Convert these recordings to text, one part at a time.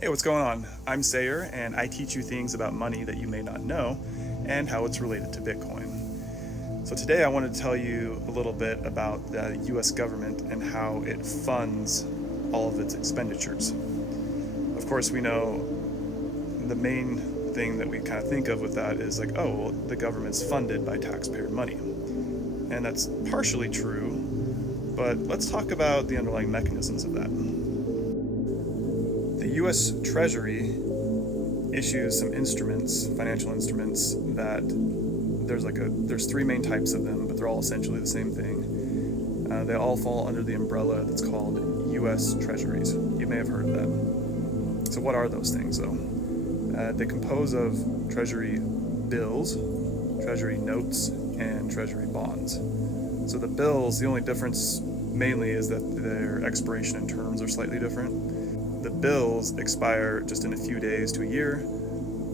Hey, what's going on? I'm Sayer, and I teach you things about money that you may not know and how it's related to Bitcoin. So, today I want to tell you a little bit about the US government and how it funds all of its expenditures. Of course, we know the main thing that we kind of think of with that is like, oh, well, the government's funded by taxpayer money. And that's partially true, but let's talk about the underlying mechanisms of that. The US Treasury issues some instruments, financial instruments, that there's three main types of them, but they're all essentially the same thing. They all fall under the umbrella that's called US Treasuries. You may have heard of that. So what are those things, though? They compose of Treasury bills, Treasury notes, and Treasury bonds. So the bills, the only difference mainly is that their expiration and terms are slightly different. The bills expire just in a few days to a year.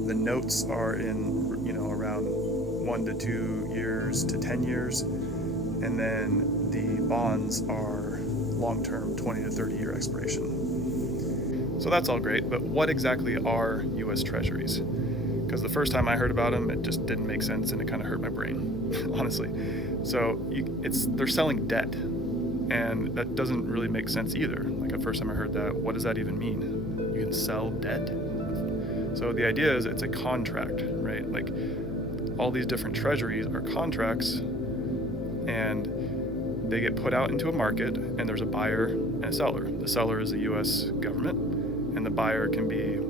The notes are in, around 1 to 2 years to 10 years. And then the bonds are long-term, 20 to 30 year expiration. So that's all great, but what exactly are US Treasuries? Because the first time I heard about them, it just didn't make sense and it kind of hurt my brain, honestly. So they're selling debt, and that doesn't really make sense either. Like, the first time I heard that, what does that even mean? You can sell debt? So the idea is it's a contract, right? Like, all these different treasuries are contracts, and they get put out into a market, and there's a buyer and a seller. The seller is the US government, and the buyer can be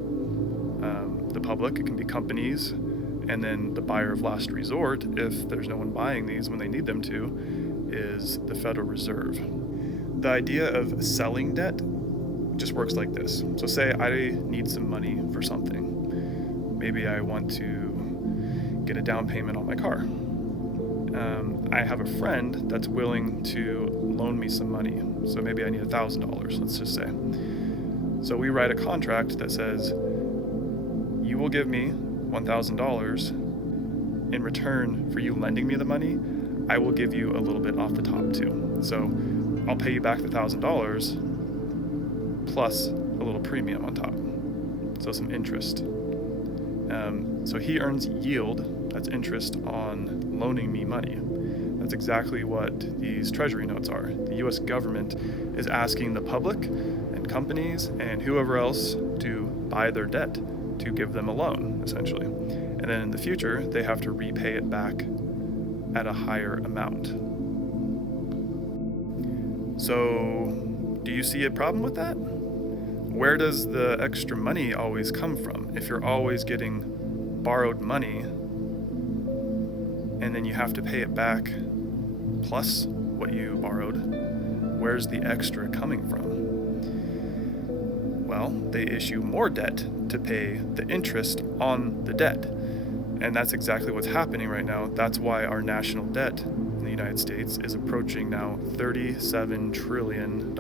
the public, it can be companies, and then the buyer of last resort, if there's no one buying these when they need them to, is the Federal Reserve. The idea of selling debt just works like this. So say I need some money for something. Maybe I want to get a down payment on my car. I have a friend that's willing to loan me some money. So maybe I need $1,000, let's just say. So we write a contract that says, you will give me $1,000 in return for you lending me the money. I will give you a little bit off the top too. So I'll pay you back the $1,000 plus a little premium on top. So some interest. So he earns yield, that's interest on loaning me money. That's exactly what these treasury notes are. The US government is asking the public and companies and whoever else to buy their debt, to give them a loan, essentially. And then in the future, they have to repay it back at a higher amount. So, do you see a problem with that? Where does the extra money always come from? If you're always getting borrowed money, and then you have to pay it back plus what you borrowed, where's the extra coming from? Well, they issue more debt to pay the interest on the debt. And that's exactly what's happening right now. That's why our national debt in the United States is approaching now $37 trillion.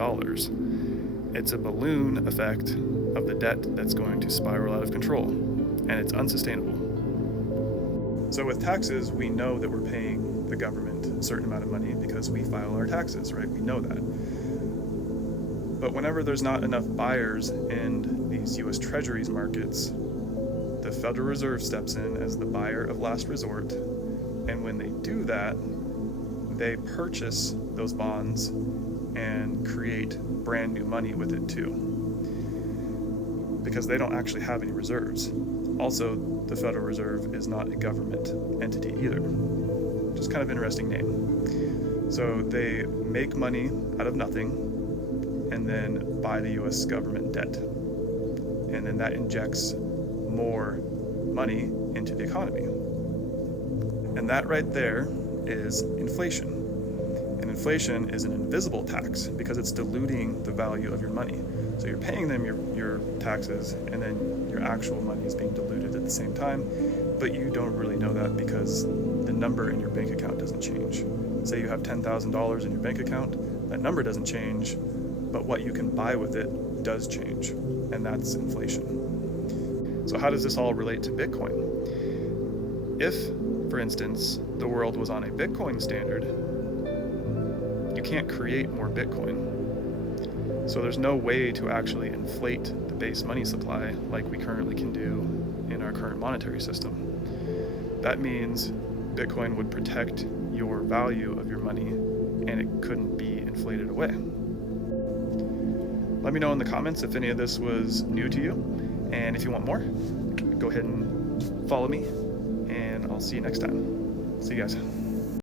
It's a balloon effect of the debt that's going to spiral out of control, and it's unsustainable. So with taxes, we know that we're paying the government a certain amount of money because we file our taxes, right? We know that. But whenever there's not enough buyers in these US Treasuries markets, the Federal Reserve steps in as the buyer of last resort. And when they do that, they purchase those bonds and create brand new money with it too, because they don't actually have any reserves. Also, the Federal Reserve is not a government entity either. Just kind of interesting name. So they make money out of nothing and then buy the US government debt. And then that injects more money into the economy. And that right there is inflation. And inflation is an invisible tax because it's diluting the value of your money. So you're paying them your taxes, and then your actual money is being diluted at the same time, but you don't really know that because the number in your bank account doesn't change. Say you have $10,000 in your bank account, that number doesn't change, but what you can buy with it does change, and that's inflation. So how does this all relate to Bitcoin? If, for instance, the world was on a Bitcoin standard, you can't create more Bitcoin. So there's no way to actually inflate the base money supply like we currently can do in our current monetary system. That means Bitcoin would protect your value of your money and it couldn't be inflated away. Let me know in the comments if any of this was new to you, and if you want more, go ahead and follow me, and I'll see you next time. See you guys.